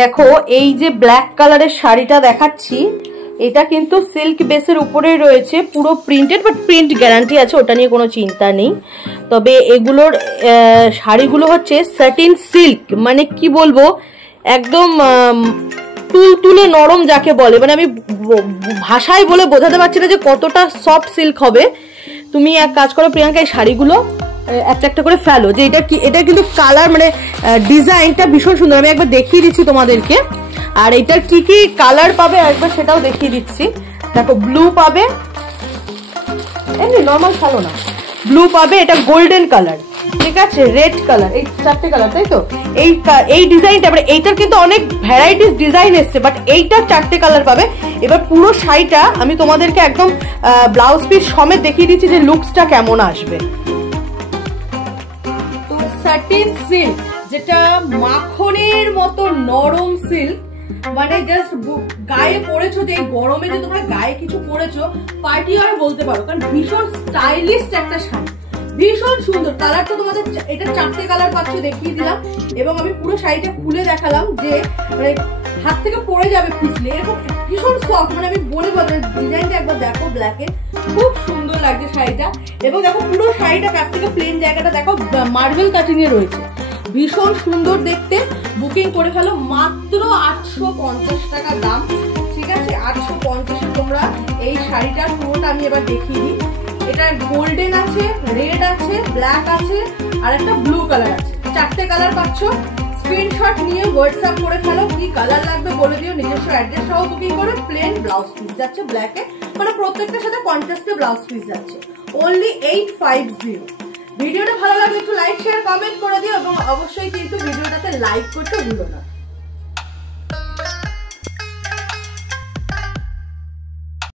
দেখো এই যে ব্ল্যাক কালারের শাড়িটা দেখাচ্ছি, এটা কিন্তু সিল্ক বেসের উপরেই রয়েছে, পুরো প্রিন্টেড, বাট প্রিন্ট গ্যারান্টি আছে, ওটা নিয়ে কোনো চিন্তা নেই। তবে এগুলোর শাড়িগুলো হচ্ছে স্যাটিন সিল্ক, মানে কি বলবো, একদম তুলতুলে নরম যাকে বলে, মানে আমি ভাষায় বলে বোঝাতে পারছি না যে কতটা সফট সিল্ক হবে। তুমি এক কাজ করো প্রিয়াঙ্কা, এই শাড়িগুলো একটা একটা করে ফেলো, যে এটা কি, এটা কিন্তু কালার মানে ডিজাইনটা ভীষণ সুন্দর, আমি একবার দেখিয়ে দিচ্ছি তোমাদেরকে। আর এটার কি কি কালার পাবে একবার সেটাও দেখিয়ে দিচ্ছি। দেখো ব্লু পাবে, এমনি নর্মাল ফেলো না, ব্লু পাবে, এটা গোল্ডেন কালার, ঠিক আছে, রেড কালার, এই চারটে কালার, তাই তো। এই ডিজাইনটা মানে এইটার কিন্তু অনেক ভ্যারাইটিস ডিজাইন এসছে, বাট এইটা চারটে কালার পাবে। এবার পুরো শাড়িটা আমি তোমাদেরকে একদম ব্লাউজ পিস সমেত দেখিয়ে দিচ্ছি যে লুকসটা কেমন আসবে। তো স্যাটিন সিল্ক, যেটা মাখনের মতো নরম সিল্ক, মানে জাস্ট গায়ে পরেছো, যে এই গরমে যে তোমরা গায়ে কিছু পরেছো, পার্টি আর বলতে পারো, কারণ ভীষণ স্টাইলিশ একটা শাড়ি, ভীষণ সুন্দর। কালার তো তোমাদের এটা চারটে কালার পাচ্ছ, দেখিয়ে দিলাম, এবং আমি পুরো শাড়িটা খুলে দেখালাম যে মানে হাত থেকে পড়ে যাবে পিছলে, এরকম ভীষণ সফট, মানে আমি বলে বলতে, ডিজাইনটা একবার দেখো ব্ল্যাকে, খুব সুন্দর লাগছে শাড়িটা। এবং দেখো পুরো শাড়িটা কাছ থেকে প্লেন জায়গাটা দেখো মার্বেল কাটিং এ রয়েছে, ভীষণ সুন্দর দেখতে। বুকিং করে ফেলো, মাত্র 850 টাকা দাম, ঠিক আছে। 850-এ তোমরা এই শাড়িটার পুরোটা আমি এবার দেখিয়ে দিই। এটা গোল্ডেন আছে, রেড আছে, ব্ল্যাক আছে, আর একটা ব্লু কালার আছে, চারটে কালার পাচ্ছ। স্ক্রিনশট নিয়ে হোয়াটসঅ্যাপ করে ফেলো, কি কালার লাগবে বলে দিও, নিজস্ব অ্যাড্রেস সহ বুকিং করে। প্লেন ব্লাউজ পিস যাচ্ছে ব্ল্যাকে, মানে প্রত্যেকটার সাথে কন্ট্রাস্টে ব্লাউজ পিস যাচ্ছে, অনলি 850। ভিডিওটা ভালো লাগলে একটু লাইক শেয়ার কমেন্ট করে দিও, এবং অবশ্যই কিন্তু ভিডিওটাতে লাইক করতে ভুলো না।